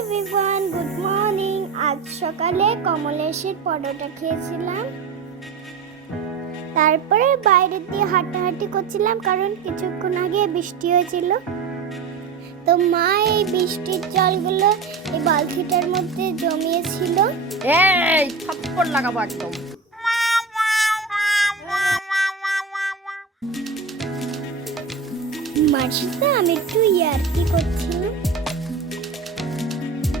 Everyone, good morning. আজ সকালে কমলেশের পরোটা খেয়েছিলাম। তারপরে বাইরে দিয়ে হাঁটাহাঁটি করছিলাম, কারণ কিছুক্ষণ আগে বৃষ্টি হয়েছিল। তো মা এই বৃষ্টির জলগুলো এই বালতিটার মধ্যে জমিয়েছিল। এই থাপ্পড় লাগাবো একদম। মার সাথে আমি একটু ইয়ার্কি করছিলাম।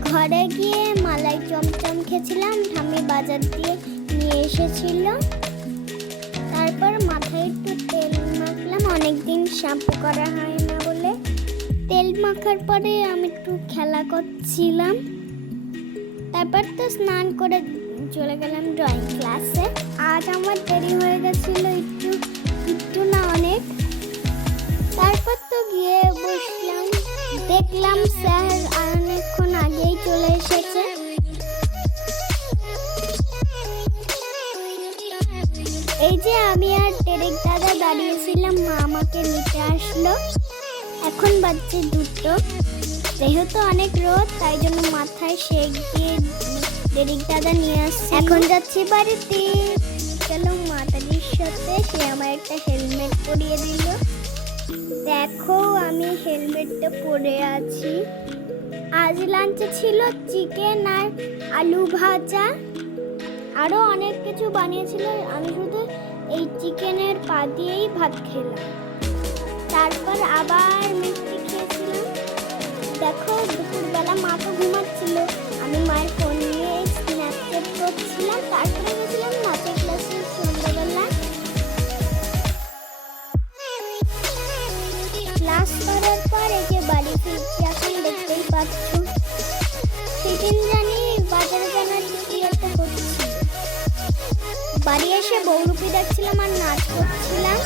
ঘরে গিয়ে মালাই চমচম খেয়েছিলাম, ঠাম্মি বাজার দিয়ে নিয়ে এসেছিল। তারপর মাথায় একটু তেল মাখলাম, অনেকদিন শ্যাম্পু করা হয় না বলে। তেল মাখার পরে আমি একটু খেলা করছিলাম। তারপর তো স্নান করে চলে গেলাম ড্রয়িং ক্লাসে। আজ আমার দেরি হয়ে গেছিল একটু না অনেক। তারপর তো গিয়ে বসলাম, দেখলাম স্যার অনেকক্ষণ আগেই চলে এসেছে। এই যে আমি আর টেরেক দাদা দাঁড়িয়েছিলাম, মা আমাকে নিতে আসলো। এখন বাজছে 2টো। যেহেতু অনেক রোদ, তাই জন্য মাথায় শেক দিয়ে টেরেক দাদা নিয়ে আসছে। এখন যাচ্ছি বাড়িতে। চলো মাতাজির সাথে, সে আমার একটা হেলমেট পরিয়ে দিল। দেখো আমি হেলমেটটা পরে আছি। আজ লাঞ্চে ছিল চিকেন আর আলু ভাজা, আরো অনেক কিছু বানিয়েছিল। আমি শুধু এই চিকেনের পা দিয়েই ভাত খেলাম। তারপর আবার মিষ্টি খেয়েছিলাম। দেখো দুপুরবেলা মা তো ঘুমাচ্ছিল, আমি মায়ের ফোন নিয়ে স্ন্যাপচ্যাট করছিলাম। তারপরে গেছিলাম নাচের ক্লাসে সন্ধ্যাবেলা। ক্লাস করার পর এই যে বাড়ি ফিরছি, এখন দেখতেই পাচ্ছ। সেদিন জানি বাজারে জানার কি একটা করছি। বাড়ি এসে বউরূপী দেখছিলাম আর নাচ করছিলাম।